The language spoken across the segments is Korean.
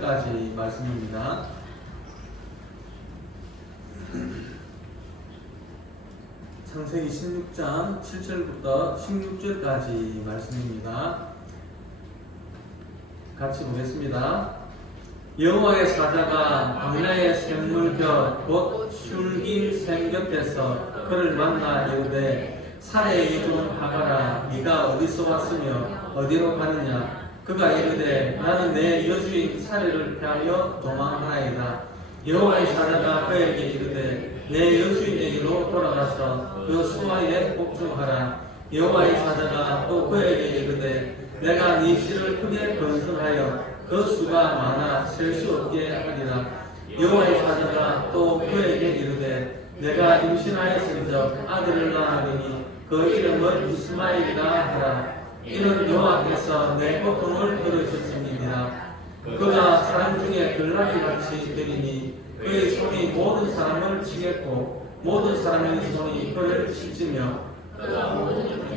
16절까지 말씀입니다. 창세기 16장 7절부터 16절까지 말씀입니다. 같이 보겠습니다. 여호와의 사자가 광야의 샘물곁 곧 술긴 샘 곁에서 그를 만나 이르되 사내의 이중 하가라 네가 어디서 왔으며 어디로 가느냐. 그가 이르되 나는 내 여주인 사례를 피하여 도망하나이다. 여호와의 사자가 그에게 이르되 내 여주인에게로 돌아가서 그 수하에 복종하라. 여호와의 사자가 또 그에게 이르되 내가 네 씨를 크게 건설하여 그 수가 많아 셀 수 없게 하리라. 여호와의 사자가 또 그에게 이르되 내가 임신하였은즉 아들을 낳으리니 그 이름을 이스마엘이라 하라. 이는 여호와께서 내 고통을 들으셨음이니라. 그가 사람 중에 들나귀같이 되리니 그의 손이 모든 사람을 치겠고 모든 사람의 손이 그를 찢으며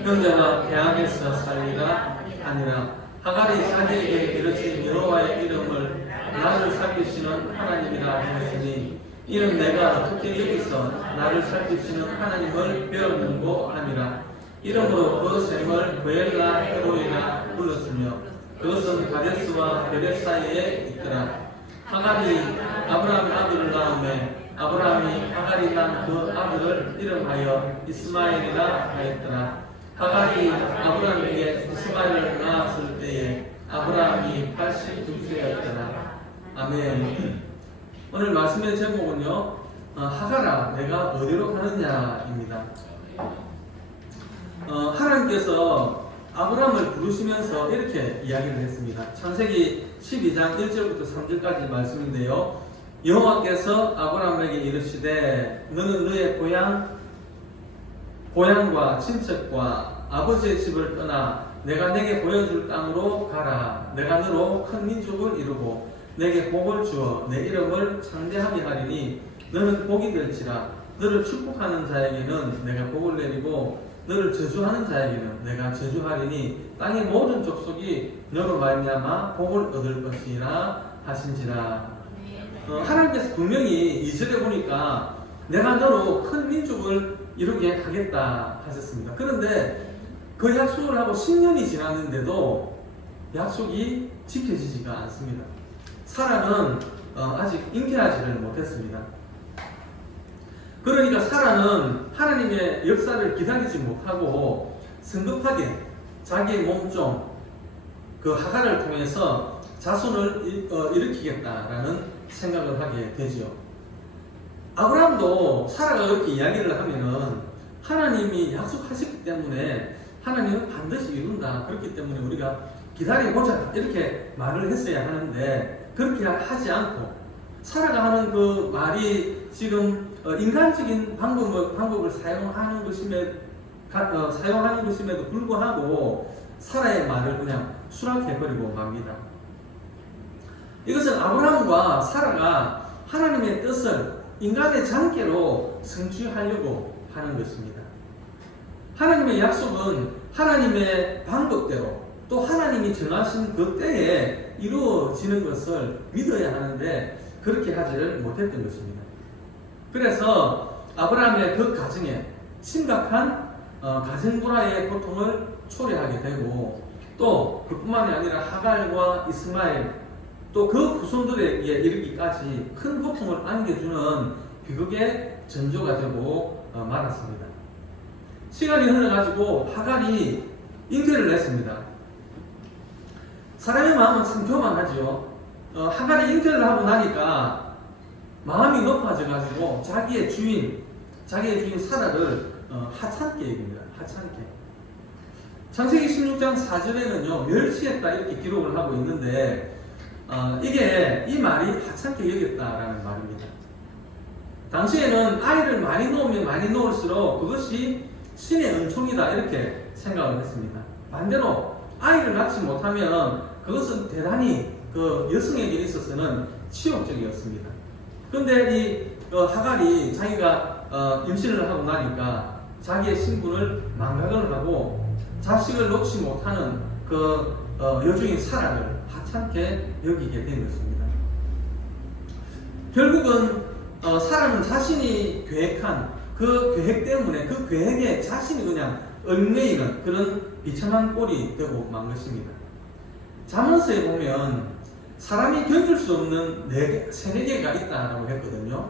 형제가 대항에서 살리라 하니라. 하갈이 자기에게 이르신 여호와의 이름을 나를 살피시는 하나님이라 하였으니 이는 내가 어떻게 여기서 나를 살피시는 하나님을 배웠는고 하니라. 이름으로 그 샘을 베엘라 헤로이라 불렀으며 그것은 가데스와 베렛 사이에 있더라. 하갈이 아브라함 아들을 낳음에 아브라함이 하갈이 낳은 그 아들을 이름하여 이스마엘이라 하였더라. 하갈이 아브라함에게 이스마엘을 낳았을 때에 아브라함이 82세였더라. 아멘. 오늘 말씀의 제목은요, 하갈아 내가 어디로 가느냐입니다. 하나님께서 아브라함을 부르시면서 이렇게 이야기를 했습니다. 창세기 12장 1절부터 3절까지 말씀인데요. 여호와께서 아브라함에게 이르시되 너는 너의 고향과 친척과 아버지의 집을 떠나 내가 내게 보여줄 땅으로 가라. 내가 너로 큰 민족을 이루고 내게 복을 주어 내 이름을 창대하게 하리니 너는 복이 될지라. 너를 축복하는 자에게는 내가 복을 내리고 너를 저주하는 자에게는 내가 저주하리니 땅의 모든 족속이 너로 말미암아 복을 얻을 것이라 하신지라. 하나님께서 분명히 2절에 보니까 내가 너로 큰 민족을 이루게 하겠다 하셨습니다. 그런데 그 약속을 하고 10년이 지났는데도 약속이 지켜지지가 않습니다. 사라는 아직 잉태하지를 못했습니다. 그러니까 사라는 하나님의 역사를 기다리지 못하고 성급하게 자기의 몸종 그 하갈을 통해서 자손을 일으키겠다라는 생각을 하게 되지요. 아브라함도 사라가 이렇게 이야기를 하면은 하나님이 약속하셨기 때문에 하나님은 반드시 이룬다. 그렇기 때문에 우리가 기다려보자 이렇게 말을 했어야 하는데 그렇게 하지 않고 사라가 하는 그 말이 지금 인간적인 방법을 사용하는 것임에도 불구하고 사라의 말을 그냥 수락해버리고 맙니다. 이것은 아브라함과 사라가 하나님의 뜻을 인간의 장기로 성취하려고 하는 것입니다. 하나님의 약속은 하나님의 방법대로 또 하나님이 정하신 그 때에 이루어지는 것을 믿어야 하는데 그렇게 하지를 못했던 것입니다. 그래서 아브라함의 그 가정에 심각한 가정불화의 고통을 초래하게 되고 또 그뿐만이 아니라 하갈과 이스마엘 또 그 후손들에게 이르기까지 큰 고통을 안겨주는 비극의 전조가 되고 말았습니다. 시간이 흘러가지고 하갈이 잉태를 했습니다. 사람의 마음은 참 교만하죠. 하갈이 잉태를 하고 나니까 마음이 높아져가지고 자기의 주인 사라를 하찮게 얘기합니다. 하찮게. 창세기 16장 4절에는요 멸치했다 이렇게 기록을 하고 있는데 이게 이 말이 하찮게 여겼다라는 말입니다. 당시에는 아이를 많이 놓으면 많이 놓을수록 그것이 신의 은총이다 이렇게 생각을 했습니다. 반대로 아이를 낳지 못하면 그것은 대단히 그 여성에게 있어서는 치욕적이었습니다. 그런데 이 하갈이 자기가 임신을 하고 나니까 자기의 신분을 망각을 하고 자식을 놓지 못하는 그 여주인 사라를 하찮게 여기게 된 것입니다. 결국은 사람은 자신이 계획한 그 계획 때문에 그 계획에 자신이 그냥 얽매이는 그런 비참한 꼴이 되고 만 것입니다. 잠언서에 보면 사람이 견딜 수 없는 세네 개가 있다라고 했거든요.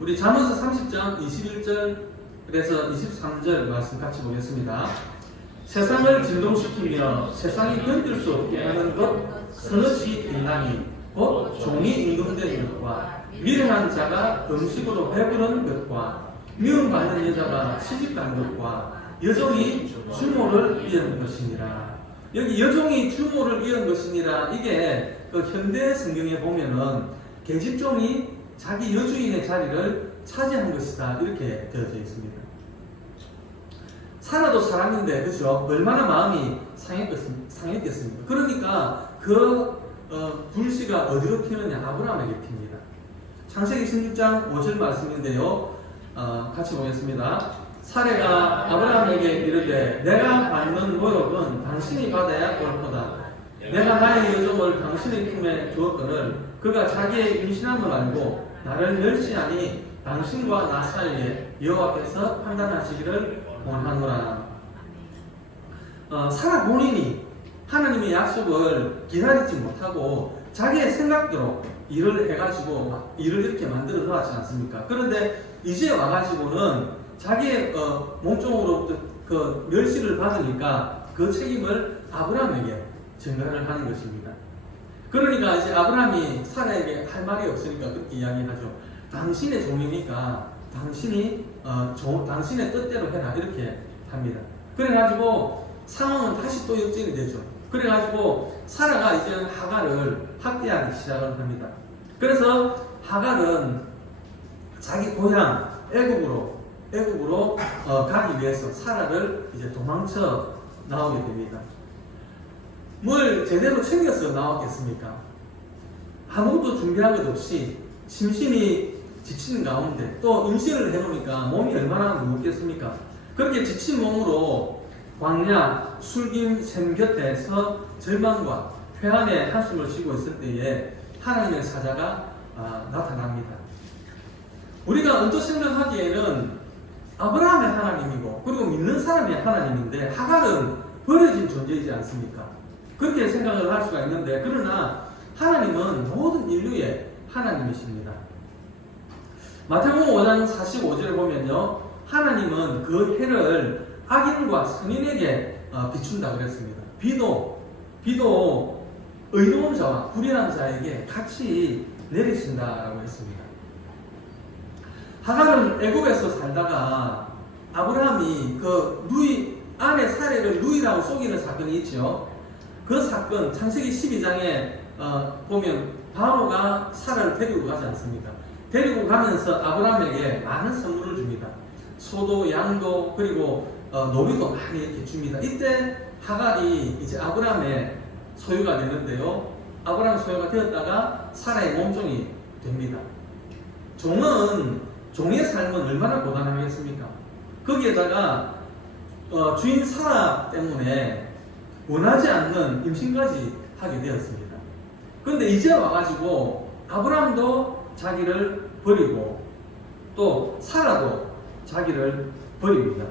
우리 잠언서 30장 21절 그래서 23절 말씀 같이 보겠습니다. 세상을 진동시키며 세상이 견딜 수 없게 하는 것 서너시 빌라니 곧 종이 임금된 것과 미련한 자가 음식으로 배부른 것과 미움받는 여자가 시집간 것과 여종이 주모를 이은 것이니라. 여기 여종이 주모를 이은 것이니라, 이게 그 현대 성경에 보면은 계집종이 자기 여주인의 자리를 차지한 것이다 이렇게 되어져 있습니다. 사라도 사람인데 그죠? 얼마나 마음이 상했겠습니까? 그러니까 그 불씨가 어디로 튀느냐? 아브라함에게 핍니다. 창세기 16장 5절 말씀인데요. 같이 보겠습니다. 사레가 아브라함에게 이르되 내가 받는 모욕은 당신이 받아야 옳도다. 내가 나의 여종을 당신의 품에 두었거늘 그가 자기의 임신함을 알고 나를 멸시하니 당신과 나 사이에 여호와께서 판단하시기를 원하노라. 사라 본인이 하나님의 약속을 기다리지 못하고 자기의 생각대로 일을 해가지고 일을 이렇게 만들어 놓았지 않습니까? 그런데 이제 와가지고는 자기의 몸종으로부터 그 멸시를 받으니까 그 책임을 아브라함에게 전가를 하는 것입니다. 그러니까 이제 아브라함이 사라에게 할 말이 없으니까 그렇게 이야기하죠. 당신의 종이니까 당신의 뜻대로 해라 이렇게 합니다. 그래가지고 상황은 다시 또 역전이 되죠. 그래가지고 사라가 이제 하갈을 학대하기 시작을 합니다. 그래서 하갈은 자기 고향 애굽으로 가기 위해서 사라를 이제 도망쳐 나오게 됩니다. 뭘 제대로 챙겨서 나왔겠습니까? 아무것도 준비한 것 없이 심신이 지치는 가운데 또 임신을 해놓으니까 몸이 얼마나 무겁겠습니까? 그렇게 지친 몸으로 광야 술김 샘 곁에서 절망과 회한의 한숨을 쉬고 있을 때에 하나님의 사자가 나타납니다. 우리가 언뜻 생각하기에는 아브라함의 하나님이고 그리고 믿는 사람의 하나님인데 하갈은 버려진 존재이지 않습니까? 그렇게 생각을 할 수가 있는데 그러나 하나님은 모든 인류의 하나님이십니다. 마태복음 5장 45절에 보면요, 하나님은 그 해를 악인과 선인에게 비춘다 그랬습니다. 비도 의로운 자와 불의한 자에게 같이 내리신다라고 했습니다. 하갈은 애굽에서 살다가 아브라함이 그 아내 사레를 누이라고 속이는 사건이 있죠. 그 사건 창세기 12장에 보면 바로가 사라를 데리고 가지 않습니까? 데리고 가면서 아브라함에게 많은 선물을 줍니다. 소도 양도 그리고 노비도 많이 이렇게 줍니다. 이때 하갈이 이제 아브라함의 소유가 되는데요. 아브라함 소유가 되었다가 사라의 몸종이 됩니다. 종의 삶은 얼마나 고단하겠습니까? 거기에다가 주인 사라 때문에 원하지 않는 임신까지 하게 되었습니다. 그런데 이제 와가지고 아브라함도 자기를 버리고 또 사라도 자기를 버립니다.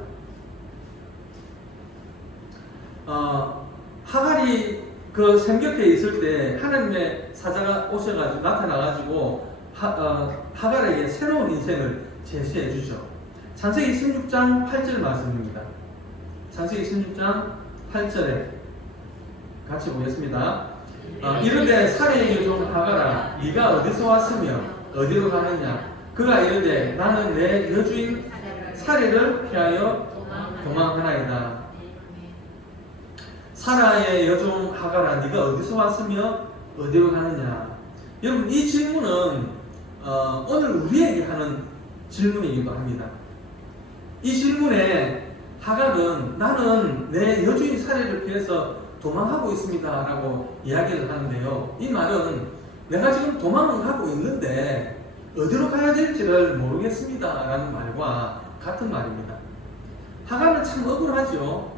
하갈이 그 샘 곁에 있을 때 하나님의 사자가 오셔가지고 나타나가지고 하갈에게 새로운 인생을 제시해 주죠. 창세기 16장 8절 말씀입니다. 창세기 16장 8절에 같이 보겠습니다. 이르되 사레의 여종 하갈아 네가 어디서 왔으며 어디로 가느냐? 그가 이르되 나는 내 여주인 사레를 피하여 도망하나이다. 사라의 여종 하갈아 네가 어디서 왔으며 어디로 가느냐? 여러분, 이 질문은 오늘 우리에게 하는 질문이기도 합니다. 이 질문에 하갈은 나는 내 여주인 사레를 피해서 도망하고 있습니다 라고 이야기를 하는데요. 이 말은 내가 지금 도망을 하고 있는데 어디로 가야 될지를 모르겠습니다 라는 말과 같은 말입니다. 하갈은 참 억울하죠.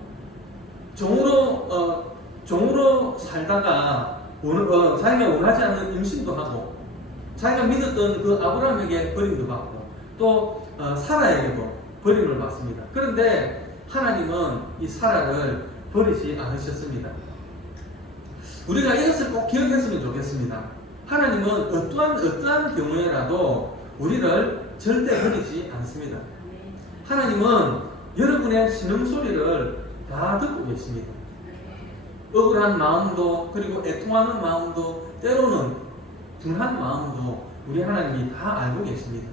종으로 살다가 자기가 원하지 않는 임신도 하고 자기가 믿었던 그 아브라함에게 버림도 받고 또 사라에게도 버림을 받습니다. 그런데 하나님은 이 사라를 버리지 않으셨습니다. 우리가 이것을 꼭 기억했으면 좋겠습니다. 하나님은 어떠한 경우에라도 우리를 절대 버리지 않습니다. 하나님은 여러분의 신음소리를 다 듣고 계십니다. 억울한 마음도, 그리고 애통하는 마음도, 때로는 분한 마음도 우리 하나님이 다 알고 계십니다.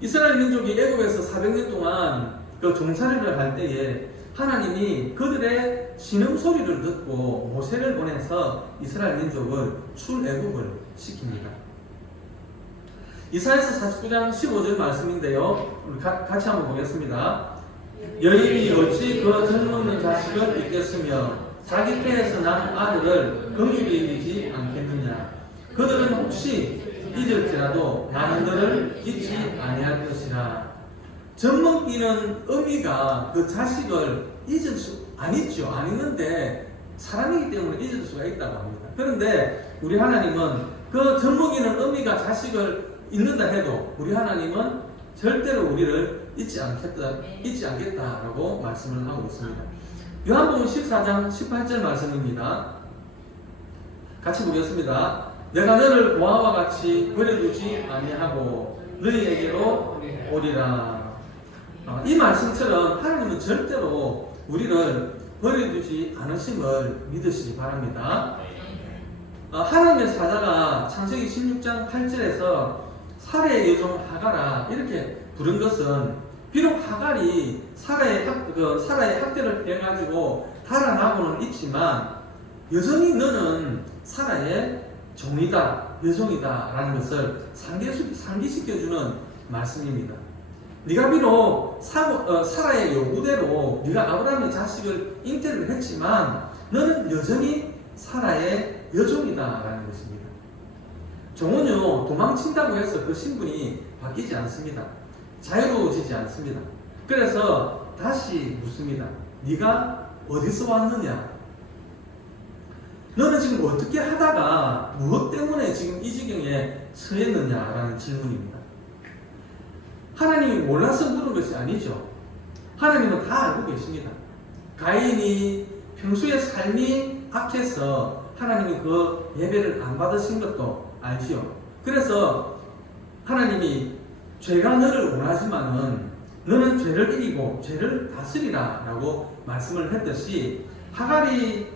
이스라엘 민족이 애굽에서 400년 동안 그 종살이를 할 때에 하나님이 그들의 신음소리를 듣고 모세를 보내서 이스라엘 민족을 출애굽을 시킵니다. 이사야서 49장 15절 말씀인데요. 우리 같이 한번 보겠습니다. 여인이 어찌 그 젊은 자식을 잊겠으며 자기 폐에서 난 아들을 긍휼히 여기지 않겠느냐. 그들은 혹시 잊을지라도 나는 그를 잊지 아니할 것이라. 젖먹이는 어미가 그 자식을 잊을 수 안 잊죠. 안 잊는데 사람이기 때문에 잊을 수가 있다고 합니다. 그런데 우리 하나님은 그 젖먹이는 어미가 자식을 잊는다 해도 우리 하나님은 절대로 우리를 잊지 않겠다라고 말씀을 하고 있습니다. 요한복음 14장 18절 말씀입니다. 같이 보겠습니다. 내가 너를 고아와 같이 버려두지 아니하고 너희에게로 오리라. 이 말씀처럼 하나님은 절대로 우리를 버려두지 않으심을 믿으시기 바랍니다. 하나님의 사자가 창세기 16장 8절에서 사라의 여종 하가라 이렇게 부른 것은 비록 하갈이 사라의 학대를 해가지고 달아나고는 있지만 여전히 너는 사라의 종이다, 여종이다 라는 것을 상기시켜주는 말씀입니다. 네가 비록 사라의 요구대로 네가 아브라함의 자식을 잉태를 했지만 너는 여전히 사라의 여종이다 라는 것입니다. 종은요, 도망친다고 해서 그 신분이 바뀌지 않습니다. 자유로워지지 않습니다. 그래서 다시 묻습니다. 네가 어디서 왔느냐? 너는 지금 어떻게 하다가 무엇 때문에 지금 이 지경에 처했느냐라는 질문입니다. 하나님이 몰라서 물은 것이 아니죠. 하나님은 다 알고 계십니다. 가인이 평소에 삶이 악해서 하나님이 그 예배를 안 받으신 것도 알지요. 그래서 하나님이 죄가 너를 원하지만은 너는 죄를 이기고 죄를 다스리라 라고 말씀을 했듯이 하갈이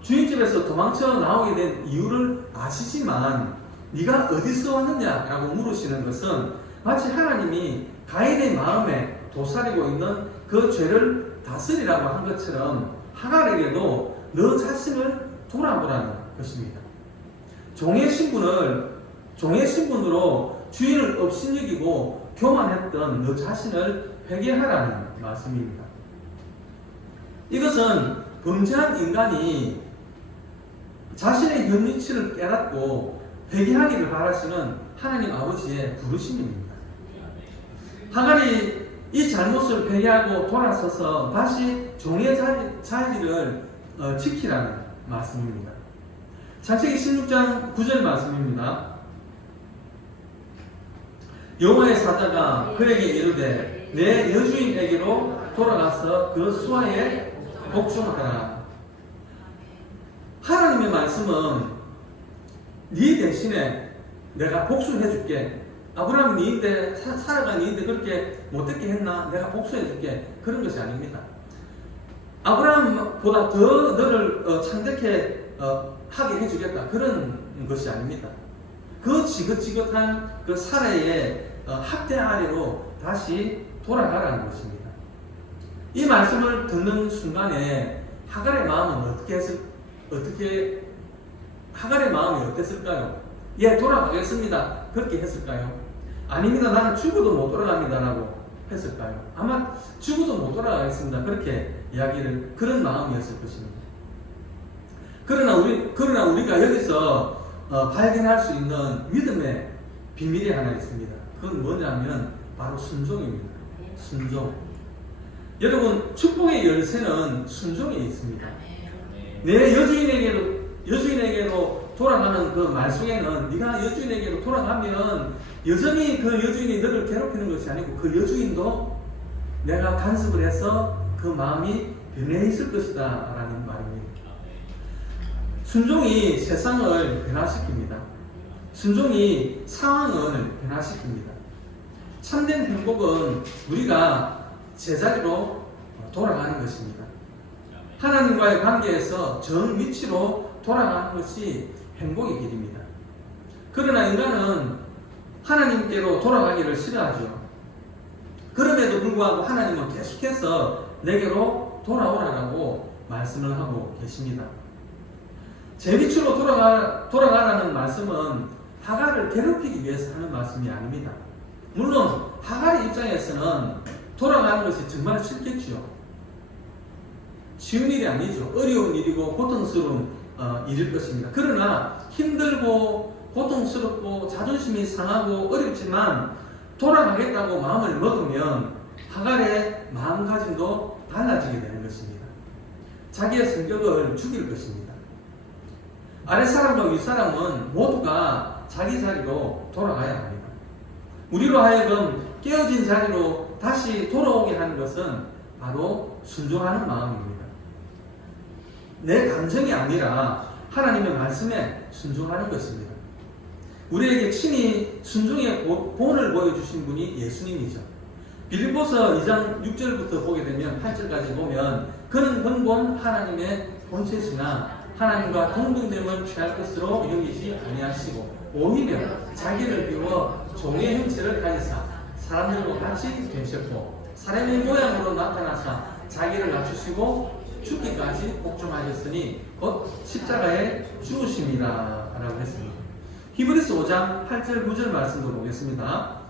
주인집에서 도망쳐 나오게 된 이유를 아시지만 네가 어디서 왔느냐라고 물으시는 것은 마치 하나님이 가인의 마음에 도사리고 있는 그 죄를 다스리라고 한 것처럼 하갈에게도 너 자신을 돌아보라는 것입니다. 종의 신분으로 주인을 업신여기고 교만했던 너 자신을 회개하라는 말씀입니다. 이것은 범죄한 인간이 자신의 현 위치를 깨닫고 회개하기를 바라시는 하나님 아버지의 부르심입니다. 하갈이 이 잘못을 회개하고 돌아서서 다시 종의 자리를 지키라는 말씀입니다. 창세기 16장 9절 말씀입니다. 여호와의 사자가 그에게 이르되 내 여주인에게로 돌아가서 그 수하에 복종하라. 하나님의 말씀은 네 대신에 내가 복수해줄게. 아브라함이 니인데 사라가 니인데 그렇게 못되게 했나? 내가 복수해줄게. 그런 것이 아닙니다. 아브라함보다 더 너를 창대케 하게 해주겠다. 그런 것이 아닙니다. 그 지긋지긋한 그 사라의 학대 아래로 다시 돌아가라는 것입니다. 이 말씀을 듣는 순간에 하갈의 마음은 하갈의 마음이 어땠을까요? 예, 돌아가겠습니다. 그렇게 했을까요? 아닙니다. 나는 죽어도 못 돌아갑니다라고 했을까요? 아마 죽어도 못 돌아가겠습니다. 그렇게 그런 마음이었을 것입니다. 그러나 우리가 여기서 발견할 수 있는 믿음의 비밀이 하나 있습니다. 그건 뭐냐면 바로 순종입니다. 순종. 여러분, 축복의 열쇠는 순종에 있습니다. 내 여주인에게로 돌아가는 그 말 속에는 네가 여주인에게로 돌아가면 여전히 그 여주인이 너를 괴롭히는 것이 아니고 그 여주인도 내가 간섭을 해서 그 마음이 변해 있을 것이다 라는 말입니다. 순종이 세상을 변화시킵니다. 순종이 상황을 변화시킵니다. 참된 행복은 우리가 제자리로 돌아가는 것입니다. 하나님과의 관계에서 정 위치로 돌아가는 것이 행복의 길입니다. 그러나 인간은 하나님께로 돌아가기를 싫어하죠. 그럼에도 불구하고 하나님은 계속해서 내게로 돌아오라고 말씀을 하고 계십니다. 제 위치로 돌아가라는 말씀은 하갈을 괴롭히기 위해서 하는 말씀이 아닙니다. 물론 하갈의 입장에서는 돌아가는 것이 정말 싫겠지요. 쉬운 일이 아니죠. 어려운 일이고 고통스러운 일일 것입니다. 그러나 힘들고 고통스럽고 자존심이 상하고 어렵지만 돌아가겠다고 마음을 먹으면 하갈의 마음가짐도 달라지게 되는 것입니다. 자기의 성격을 죽일 것입니다. 아랫사람과 윗사람은 모두가 자기 자리로 돌아가야 합니다. 우리로 하여금 깨어진 자리로 다시 돌아오게 하는 것은 바로 순종하는 마음입니다. 내 감정이 아니라 하나님의 말씀에 순종하는 것입니다. 우리에게 친히 순종의 본을 보여주신 분이 예수님이죠. 빌립보서 2장 6절부터 보게 되면 8절까지 보면 그는 근본 하나님의 본체시나 하나님과 동등됨을 취할 것으로 여기지 아니하시고 오히려 자기를 비워 종의 형체를 가지사 사람들과 같이 되셨고 사람의 모양으로 나타나사 자기를 낮추시고 죽기까지 복종하셨으니 곧 십자가에 죽으심이라 라고 했습니다. 히브리서 5장 8절 9절 말씀도 보겠습니다.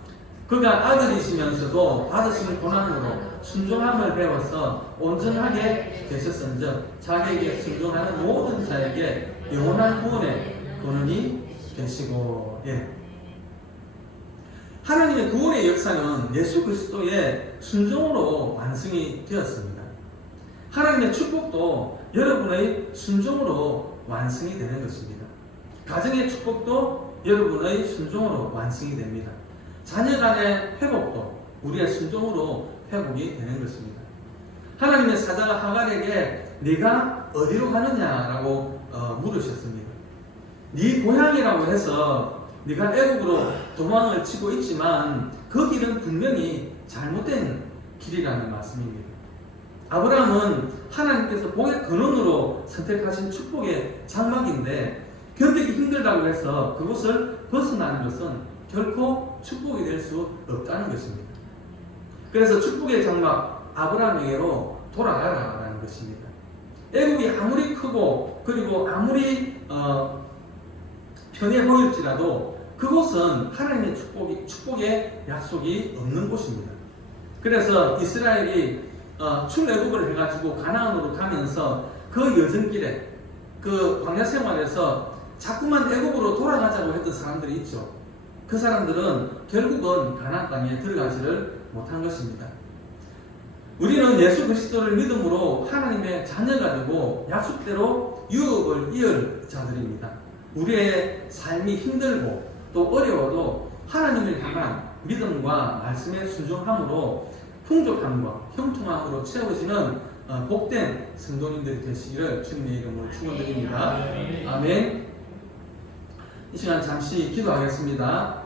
그가 아들이시면서도 받으신 고난으로 순종함을 배워서 온전하게 되셨은즉 자기에게 순종하는 모든 자에게 영원한 구원의 근원이 되시고. 하나님의 구원의 역사는 예수 그리스도의 순종으로 완성이 되었습니다. 하나님의 축복도 여러분의 순종으로 완성이 되는 것입니다. 가정의 축복도 여러분의 순종으로 완성이 됩니다. 자녀 간의 회복도 우리의 순종으로 회복이 되는 것입니다. 하나님의 사자가 하갈에게 네가 어디로 가느냐라고 물으셨습니다. 네 고향이라고 해서 네가 애국으로 도망을 치고 있지만 그 길은 분명히 잘못된 길이라는 말씀입니다. 아브라함은 하나님께서 복의 근원으로 선택하신 축복의 장막인데 견디기 힘들다고 해서 그것을 벗어나는 것은 결코 축복이 될 수 없다는 것입니다. 그래서 축복의 장막 아브라함에게로 돌아가라라는 것입니다. 애국이 아무리 크고 그리고 아무리 편해 보일지라도 그곳은 하나님의 축복의 약속이 없는 곳입니다. 그래서 이스라엘이 출애굽을 해가지고 가나안으로 가면서 그 여정길에 그 광야 생활에서 자꾸만 애굽으로 돌아가자고 했던 사람들이 있죠. 그 사람들은 결국은 가나안 땅에 들어가지를 못한 것입니다. 우리는 예수 그리스도를 믿음으로 하나님의 자녀가 되고 약속대로 유업을 이을 자들입니다. 우리의 삶이 힘들고 또 어려워도 하나님을 향한 믿음과 말씀의 순종함으로 풍족함과 형통함으로 채워지는 복된 성도님들이 되시기를 주님의 이름으로 축원드립니다. 아멘. 이 시간 잠시 기도하겠습니다.